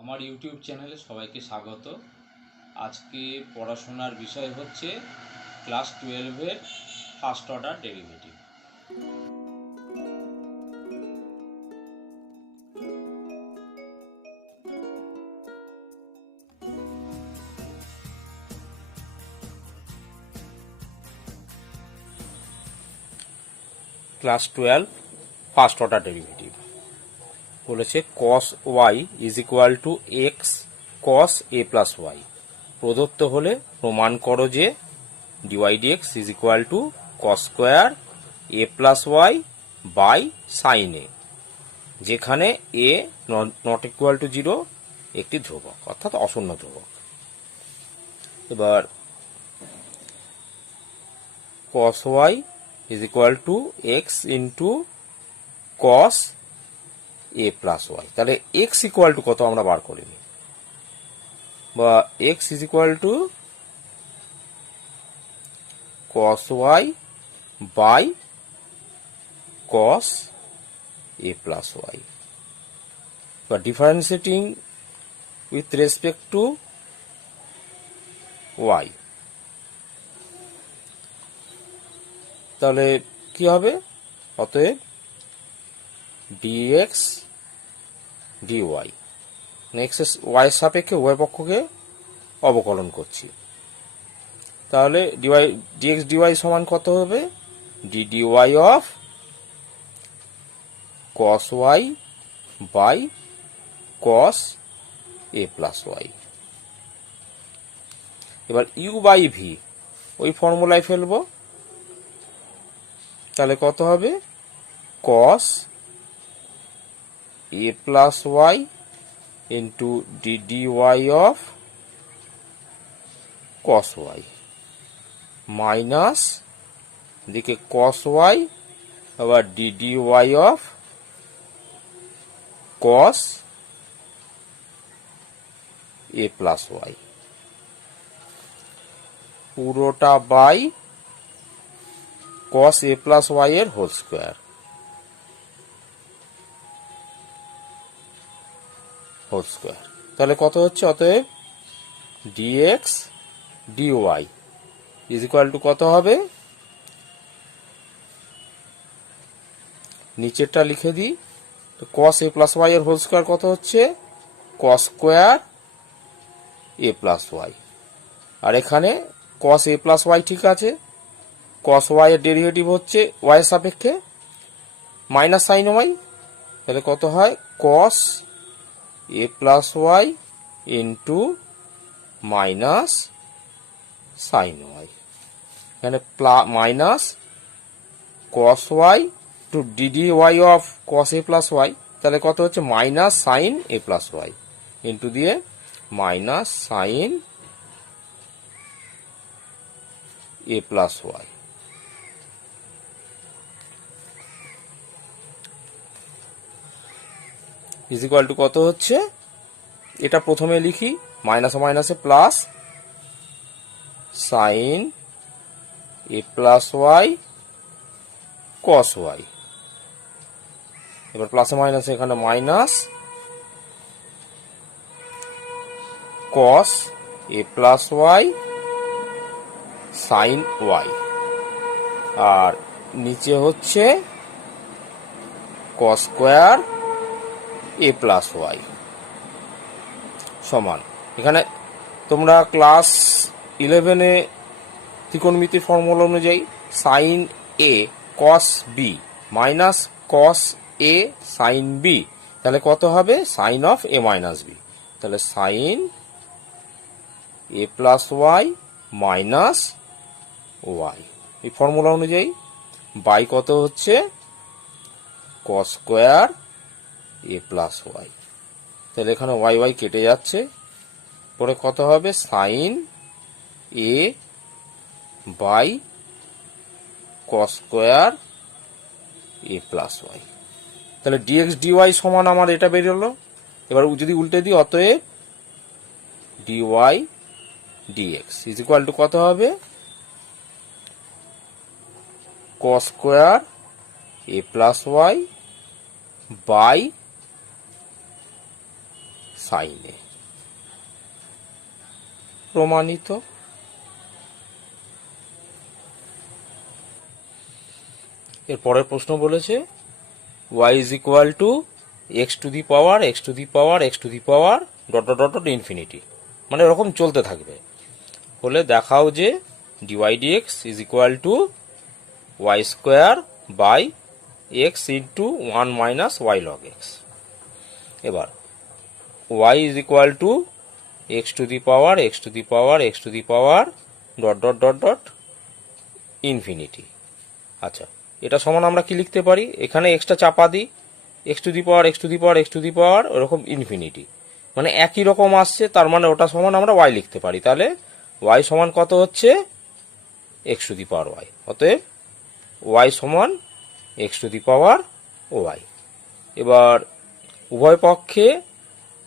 আমার ইউটিউব চ্যানেলে সবাইকে স্বাগত। আজকে পড়াশোনার বিষয় হচ্ছে ক্লাস 12-এর first order derivative. Class 12 first order derivative বলেছে cos y is equal to x cos a plus y. প্রদত্ত হলে প্রমাণ করো যে dy dx is equal to cos square a plus y by sine a, যেখানে a not equal to 0 একটি ধ্রুবক অর্থাৎ অশূন্য ধ্রুবক। এবার cos y is equal to x into cos a plus y. তাহলে এক্স ইকুয়াল টু কত আমরা বার করে নিই, বা x is equal to cos y by cos a plus y, বা differentiating with respect to y। তাহলে কি হবে? অতএব dx dy, নেক্সট y এর সাপেক্ষে উভয় পক্ষকে অবকলন করছি। তাহলে dx dy সমান কত হবে? dy of cos y by cos a plus y. এবার u বাই v ওই ফর্মুলায় ফেলবো। তাহলে কত হবে? cos a plus y into dy of cos y minus দিকে cos y আবার dy of cos a plus y, পুরোটা by cos a plus y এর হোল স্কোয়ার। তাহলে কত হচ্ছে? অতএব dx dy is equal to কত হবে? নিচেরটা লিখে দিই। cos a প্লাস ওয়াই এর হোল স্কোয়ার কত হচ্ছে? cos square a plus y. আর এখানে cos a প্লাস ওয়াই ঠিক আছে, cos y এর ডেরিভেটিভ হচ্ছে y এর সাপেক্ষে মাইনাস সাইন ওয়াই। তাহলে কত হয়? cos a plus y into minus sine y. এখানে minus cos y to dy of cos a plus y. তাহলে কত হচ্ছে? Minus sine a plus y into দিয়ে minus sine a plus y. Is equal to কত হচ্ছে? এটা প্রথমে লিখি, মাইনাস মাইনাসে plus sine a plus y cos y. এবার প্লাসে মাইনাসে এখানে minus cos a plus y sine y, আর নিচে হচ্ছে cos square a plus y সমান। এখানে তোমরা ক্লাস 11-এ ত্রিকোণমিতির ফর্মুলা অনুযায়ী sine a cos b minus cos a sine b, তাহলে কত হবে? Sine of a minus b. তাহলে sine a plus y minus y, এই ফর্মুলা অনুযায়ী বাই কত হচ্ছে? Cos square a plus y. তাহলে এখানে ওয়াই ওয়াই কেটে যাচ্ছে, পরে কত হবে? Sine a by cos square a plus y. তাহলে ডিএক্স ডিওয়াই সমান আমার এটা বেরোলো। এবার যদি উল্টে দিই, অতএব dy dx is equal to কত হবে? Cos square a plus y by sine a. প্রমাণিত। এর পরের প্রশ্ন বলেছে y is equal to x to the power x to the power x to the power dot dot dot infinity, মানে এরকম চলতে থাকবে। হলে দেখাও যে dy dx is equal to y square by x into 1 minus y log x. এবার y is equal to x to the power x to the power x to the power dot dot dot dot infinity. আচ্ছা, এটা সমান আমরা কি লিখতে পারি, এখানে এক্সটা চাপা দিই, x to the power x to the power x to the power ওরকম ইনফিনিটি, মানে একই রকম আসছে, তার মানে ওটা সমান আমরা ওয়াই লিখতে পারি। তাহলে ওয়াই সমান কত হচ্ছে x to the power y. অতএব ওয়াই সমান x to the power y. এবার উভয় পক্ষে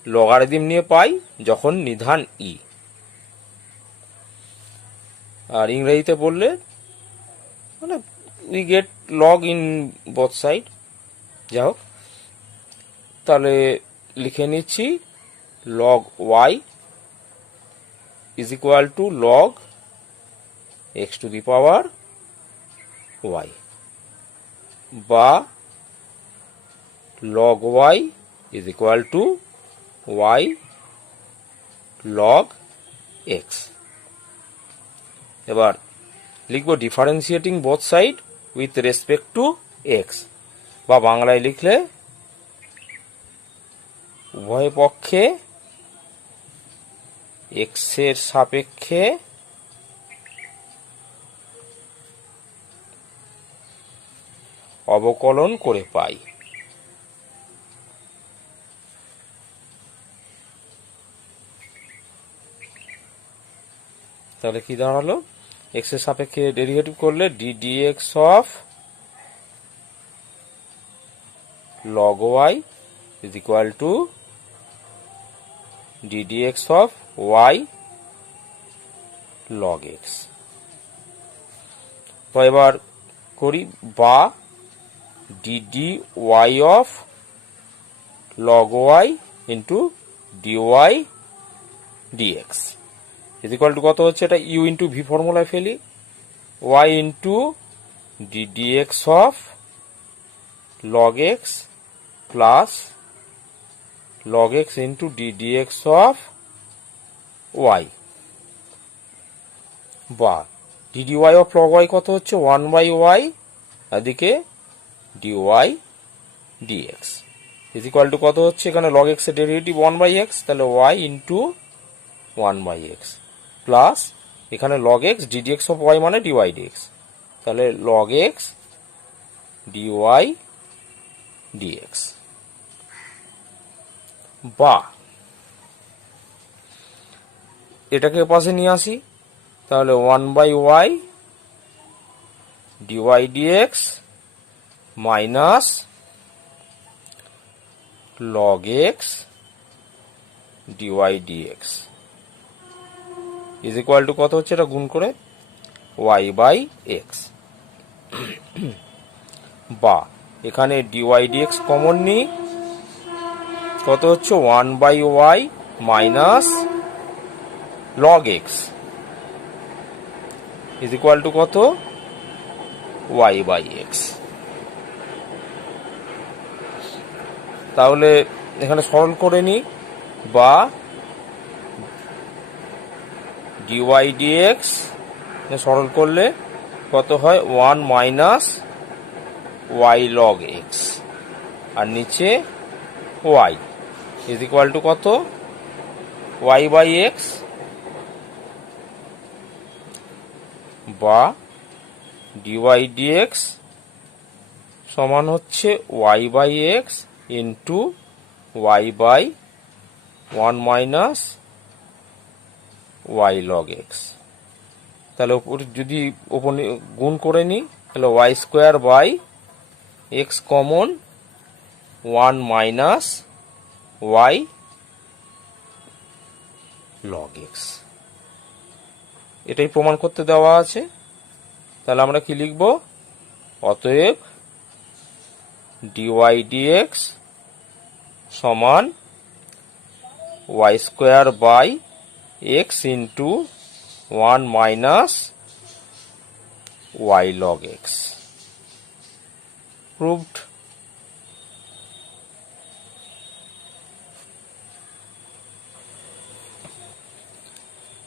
লগারিদম নিয়ে পাই যখন নিধান ই, আর ইংরেজিতে বললে মানে we get log in both side. যাই হোক, তাহলে লিখে নিচ্ছি log y is equal to log x to the power y, বা log y is equal to y log x. এবার লিখব differentiating both side with respect to x, বা বাংলায় লিখলে উভয় পক্ষে এক্স এর সাপেক্ষে অবকলন করে পাই। তাহলে কি দাঁড়ালো, এক্স এর সাপেক্ষে ডেরিভেটিভ করলে d dx of log y is equal to d dx of y log x. তো এবার করি, বা d d y of log y into d y dx is equal to কত হচ্ছে, এটা ইউ ইন্টু ভি ফর্মুলায় ফেলি, y into d dx of log x plus log x into d dx of y, বা d d y of log y কত হচ্ছে 1 by Y, এদিকে d y dx is equal to কত হচ্ছে, এখানে log x এর derivative 1 by x, তাহলে y into 1 by x plus এখানে log x d dx of y মানে ডিওয়াই ডিএক্স, তাহলে লগ এক্স ডিওয়াই ডিএক্স, বা এটাকে পাশে নিয়ে আসি, তাহলে 1 by y dy dx minus log x dy dx is equal to কত হচ্ছে, এটা গুণ করে ওয়াই বাই এক্স, বা এখানে ডিওয়াই ডিএক্স কমন নিই, কত হচ্ছে 1 by y minus log x is equal to কত, ওয়াই বাই এক্স। তাহলে এখানে সরল করে নিই, বা ডিওয়াই ডিএক্স সরল করলে কত হয় 1 মাইনাস ওয়াই লগ এক্স, আর নিচে ওয়াই ইজ ইকুয়াল টু কত, ওয়াই বাই এক্স, বা ডিওয়াই ডিএক্স সমান হচ্ছে y by x into y by 1 minus y log x. তাহলে যদি ওপর গুণ করে নিই, তাহলে y square by x common 1 minus y log x, এটাই প্রমাণ করতে দেওয়া আছে। তাহলে আমরা কি লিখব, অতএব ডিওয়াই ডিএক্স সমান y square by x into 1 minus y log x. Proved.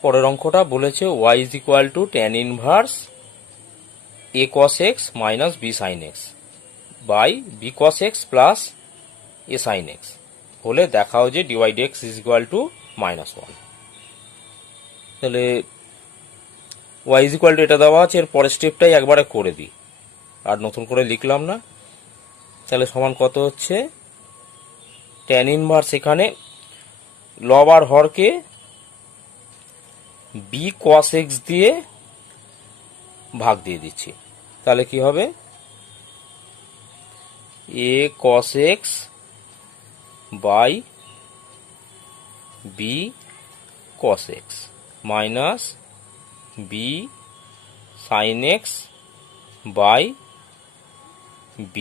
পরের অঙ্কটা বলেছে y is equal to tan inverse a cos x minus b sin x by b cos x plus a sin x হলে দেখাও যে dy dx is equal to -1। তাহলে y is equal two এটা দেওয়া আছে, এর পরের স্টেপটাই একবারে করে দিই, আর নতুন করে লিখলাম না। তাহলে সমান কত হচ্ছে, ট্যান ইনভার্স এখানে লব আর হরকে b cos x দিয়ে ভাগ দিয়ে দিচ্ছি। তাহলে কি হবে, a cos x by b cos x minus b sin x by b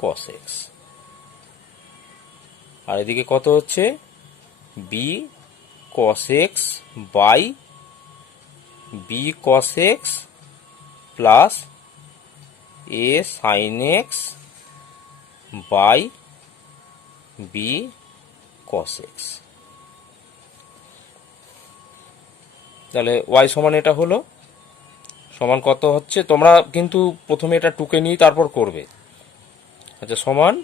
cos x। আর এদিকে কত হচ্ছে, b cos x by b cos x plus a sin x by b cos x। তাহলে y সমান এটা হলো, সমান কত হচ্ছে, তোমরা কিন্তু প্রথমে এটা টুকে নিয়ে তারপর করবে। আচ্ছা, সমান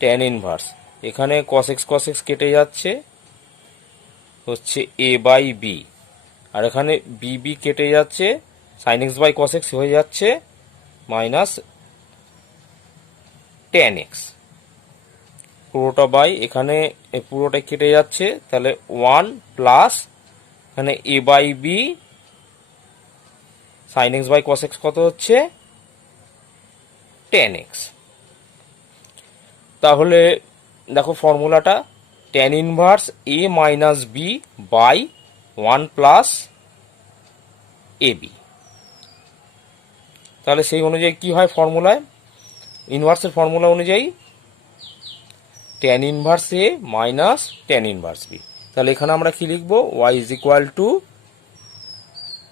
ট্যান ইনভার্স, এখানে cos x কেটে যাচ্ছে, হচ্ছে a বাই b, আর এখানে b কেটে যাচ্ছে, sin x by cos x হয়ে যাচ্ছে মাইনাস ট্যান x, পুরোটা বাই এখানে পুরোটা কেটে যাচ্ছে, তাহলে 1 প্লাস এখানে a by b sin x by cos x কত হচ্ছে, ট্যান x। তাহলে দেখো ফর্মুলাটা, tan inverse a minus b by 1 plus ab। তাহলে সেই অনুযায়ী কি হয় ফর্মুলায়, ইনভার্সের ফর্মুলা অনুযায়ী tan inverse a minus tan inverse b। তাহলে এখানে আমরা কি লিখবো, y is equal to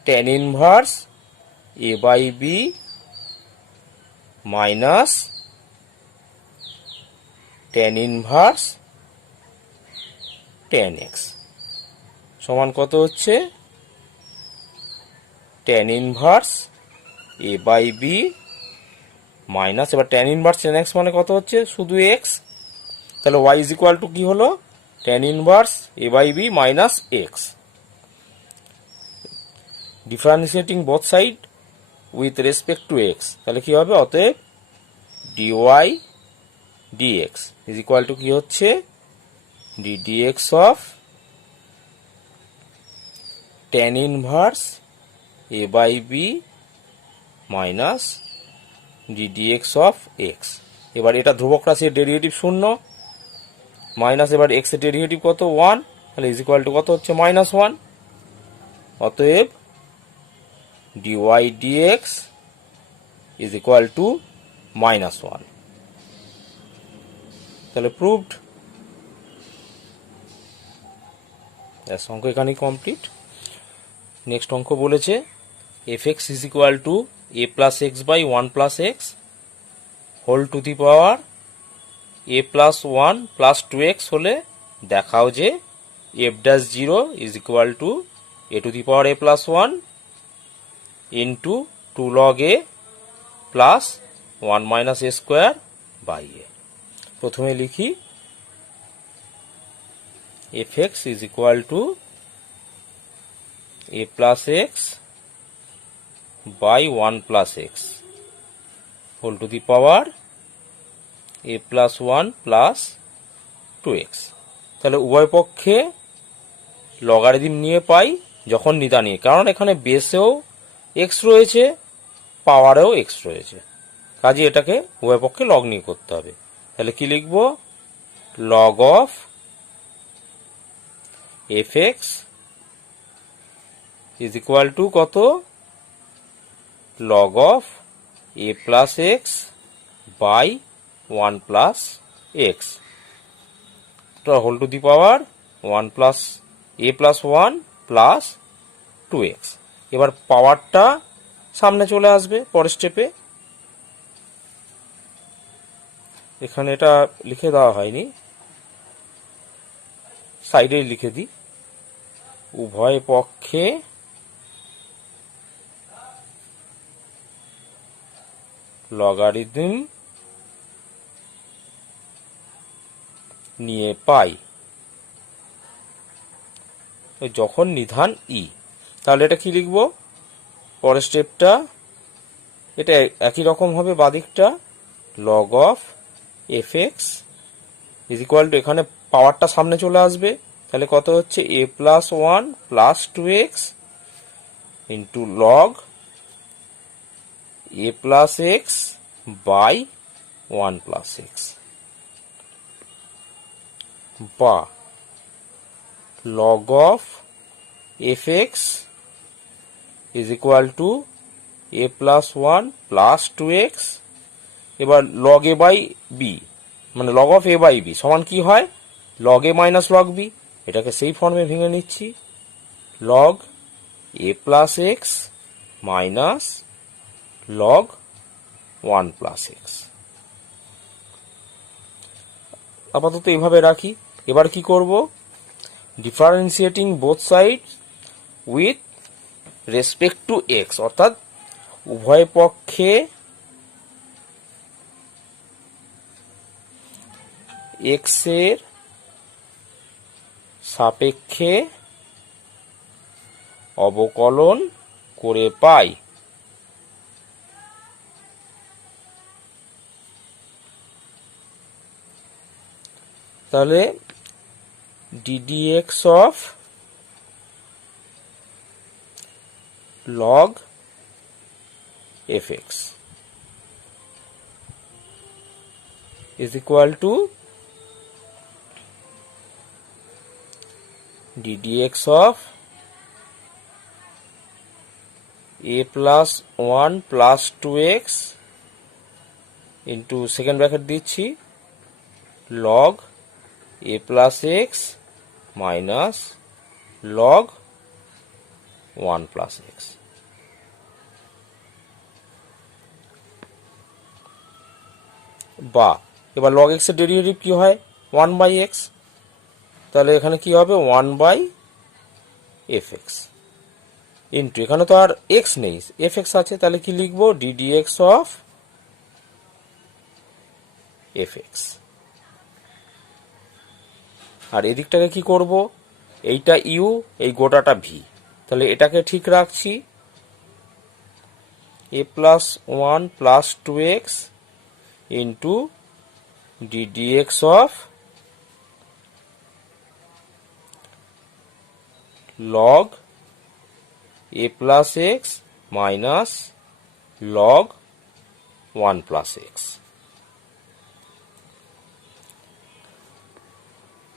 tan inverse a by b minus tan inverse tan x সমান কত হচ্ছে, tan inverse a by b minus, এবার ট্যান ইনভার্স ট্যান x মানে কত হচ্ছে, শুধু x। তাহলে y ইজ ইকুয়াল টু কি হলো, tan inverse a by b minus x। Differentiating both side with respect to x, তাহলে কি হবে, অতএব dy dx is equal to কি হচ্ছে, ddx of tan inverse a by b minus ddx of x। এবার এটা ধ্রুবক রাশির ডেরিভেটিভ 0 মাইনাস, এবার x এর ডেরিভেটিভ কত 1, তাহলে ইজ ইকুয়াল টু কত হচ্ছে -1। অতএব dy dx is equal to -1। তাহলে প্রুভড। অঙ্ক এখানেই কমপ্লিট। নেক্সট অঙ্ক বলেছে fx is equal to a plus x by 1 plus x whole to the power a plus 1 plus 2x হলে দেখাও যে f dash 0 is equal to a to the power a plus 1 into 2 log a plus 1 minus a square by a। প্রথমে লিখি fx is equal to a plus x by 1 plus x whole to the power a plus 1 plus 2x। তাহলে উভয় পক্ষে logarithm নিয়ে পাই যখন নিদানি, কারণ এখানে বেসেও x রয়েছে, পাওয়ারেও x রয়েছে, কাজে এটাকে উভয় পক্ষে লগ নিয়ে করতে হবে। তাহলে কি লিখব, log of fx is equal to কত, log of a plus x by 1 plus x whole to the power 1 plus a plus 1 plus 2x। এবার পাওয়ারটা সামনে চলে আসবে পরের স্টেপে। এখানে এটা লিখে দেওয়া হয়নি, সাইডে লিখে দিই। উভয় পক্ষে লগারিদম নিয়ে পাই যখন নিধান ই। তাহলে এটা কি লিখবো পরের স্টেপটা? এটা একই রকম হবে বাদিকটা, log of f x is equal to, এখানে পাওয়ারটা সামনে চলে আসবে, তাহলে কত হচ্ছে a plus 1 plus 2x into log a plus x by 1 plus x, বা log of fx is equal to a plus 1 plus 2x। এবার log a by b মানে log of a by b সমান কি হয়? log a minus log b। এটাকে সেই ফর্মে ভেঙে নিচ্ছি, log a plus x minus log 1 plus x। আপাতত এইভাবে রাখি। এবার কি করব? Differentiating both side with respect to x, অর্থাৎ উভয় পক্ষে এক্স এর সাপেক্ষে অবকলন করে পাই। তাহলে ddx of log fx is equal to ddx of a plus 1 plus 2x into second bracket দিচ্ছি log a plus x minus log 1 plus x। বা এবার log x এর ডেরিভেটিভ কি হয়? 1 বাই x। তাহলে এখানে কি হবে? 1 বাই fx ইন্টু, এখানে তো আর x নেই, fx আছে, তাহলে কি লিখবো? ddx of fx। আর এদিকটাকে কি করব? এইটা ইউ, এই গোটাটা ভি, তাহলে এটাকে ঠিক রাখছি, a plus 1 plus 2x into ddx of log a plus x minus log 1 plus x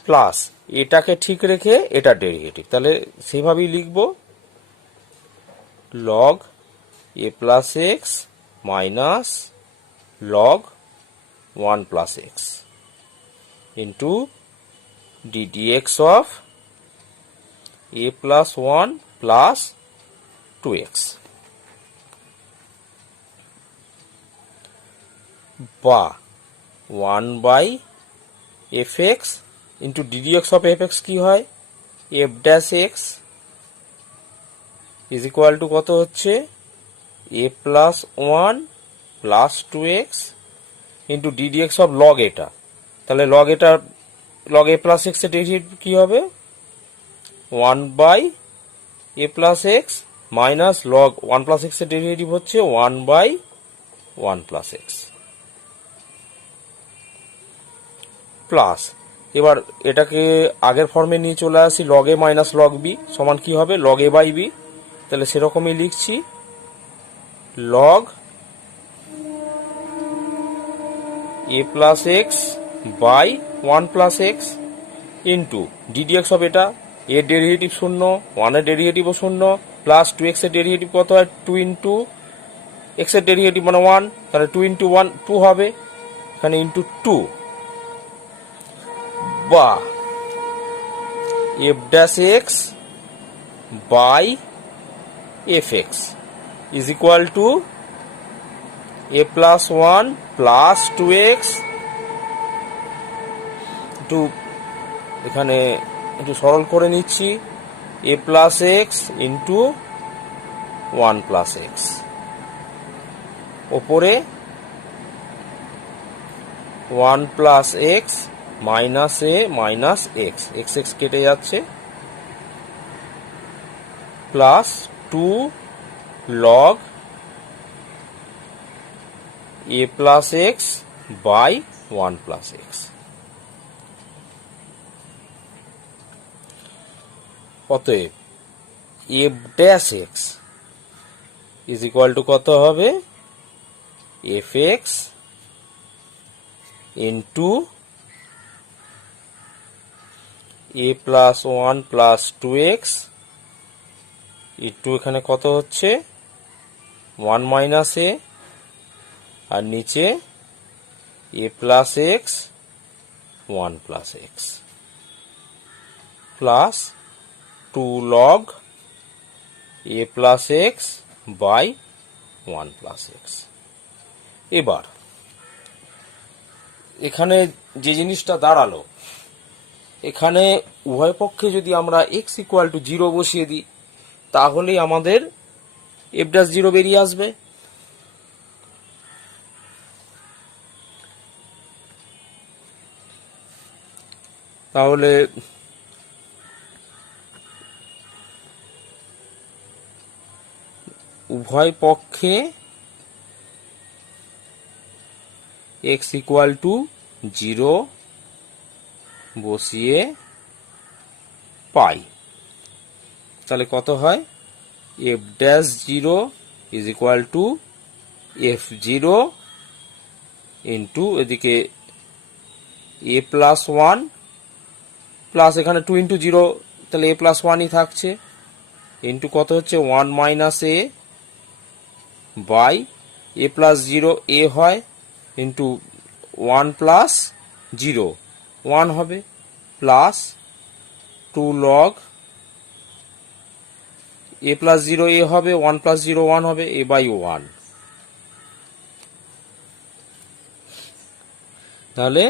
plus এটাকে ঠিক রেখে এটা ডেরিভেটিভ, তাহলে সেইভাবেই লিখব log a plus x minus log 1 plus x into ddx of a plus 1 plus 2x বা 1 by fx into ddx of fx কি হয়? f dash x is equal to কত হচ্ছে? a plus 1 plus 2x into ddx of log এটা, তাহলে log এটা log a plus x এর derivative কি হবে? 1 by a plus x minus log 1 plus x এর ডেরিভেটিভ হচ্ছে 1 by 1 plus x প্লাস, এবার এটাকে আগের ফর্মে নিয়ে চলে আসি, log a minus log b সমান কি হবে? log a by b। তাহলে সেরকমই লিখছি, log a plus x by 1 plus x into ddx of এটা, এর ডেরিভেটিভ 0, 1 এর ডেরিভেটিভও 0, প্লাস 2x এর ডেরিভেটিভ কত হয়? 2 ইন্টু x এর ডেরিভেটিভ মানে 1, তাহলে 2 ইন্টু 1 2 হবে, এখানে ইন্টু 2 বা f dash x by f x is equal to a plus one plus two x একটু এখানে একটু সরল করে নিচ্ছি, a plus x into one plus x, ওপরে one plus x minus a minus x, x x কেটে যাচ্ছে, plus two log a plus x by one plus x. অতএব f dash x is equal to কত হবে, f x into a plus one plus two x into এখানে কত হচ্ছে one minus a, আর নিচে a plus x one plus x plus two log a plus x by one plus x. এবার এখানে যে জিনিসটা দাঁড়ালো, এখানে উভয় পক্ষে যদি আমরা এক্স ইকুয়াল টু জিরো বসিয়ে দিই তাহলেই আমাদের এফ ড্যাশ জিরো বেরিয়ে আসবে। তাহলে উভয় পক্ষে এক্স ইকুয়াল টু জিরো বসিয়ে পাই, তাহলে কত হয়, f dash zero is equal to f zero into এদিকে এ প্লাস ওয়ান প্লাস এখানে টু ইন্টু জিরো, তাহলে এ প্লাস ওয়ানই থাকছে, ইন্টু কত হচ্ছে one minus a by a plus zero a হয় into one plus zero one হবে, plus two log a plus zero a হবে, ওয়ান প্লাস জিরো ওয়ান হবে, এ বাই ওয়ান। তাহলে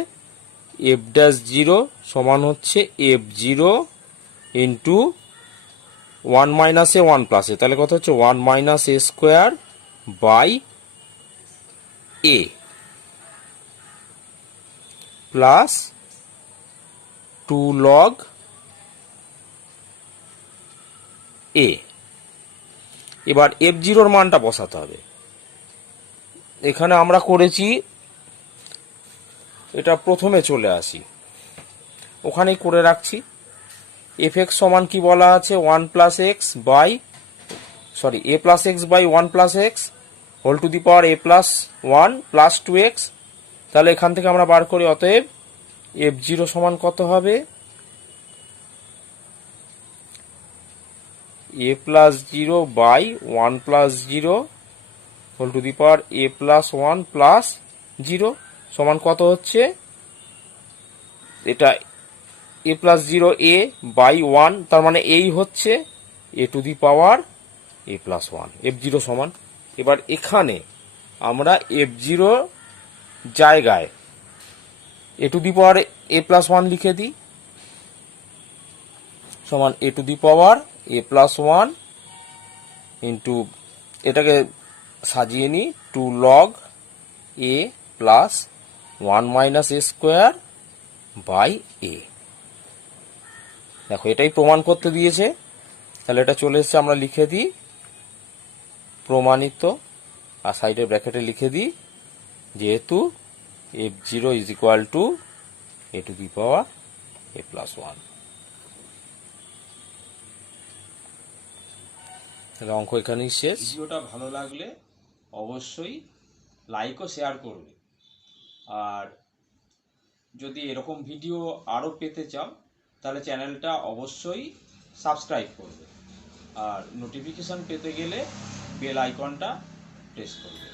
এফ ড্যাশ জিরো সমান হচ্ছে f zero into one minus a one plus a, তাহলে কত হচ্ছে one minus a square by a plus two log a. এবার f জিরোর মানটা বসাতে হবে, এখানে আমরা করেছি এটা প্রথমে চলে আসি, ওখানেই করে রাখছি। এফ এক্স সমান কি বলা আছে, one plus x by a plus x by one plus x whole to the power a plus one plus two x. তাহলে এখান থেকে আমরা বার করি, অতএব এফ জিরো সমান কত হবে, a plus zero by one plus zero whole to the power a plus one plus zero সমান কত হচ্ছে, এটা a plus zero a by one, তার মানে এই হচ্ছে a to the power a plus one, f zero সমান। এবার এখানে আমরা এফ জিরো জায়গায় a to the power a plus one লিখে দিই, সমান a to the power a plus one into এটাকে সাজিয়ে নিই two log a plus one minus a square by a. দেখো এটাই প্রমাণ করতে দিয়েছে, তাহলে এটা চলে এসছে, আমরা লিখে দিই প্রমাণিত, আর সাইডে ব্র্যাকেটে লিখে দিই যেহেতু F zero is equal to A to the power a plus one. তাহলে অঙ্ক এখানেই শেষ। ভিডিওটা ভালো লাগলে অবশ্যই লাইক ও শেয়ার করবে, আর যদি এরকম ভিডিও আরও পেতে চাও তাহলে চ্যানেলটা অবশ্যই সাবস্ক্রাইব করবে, আর নোটিফিকেশন পেতে গেলে বেল আইকনটা প্রেস করবে।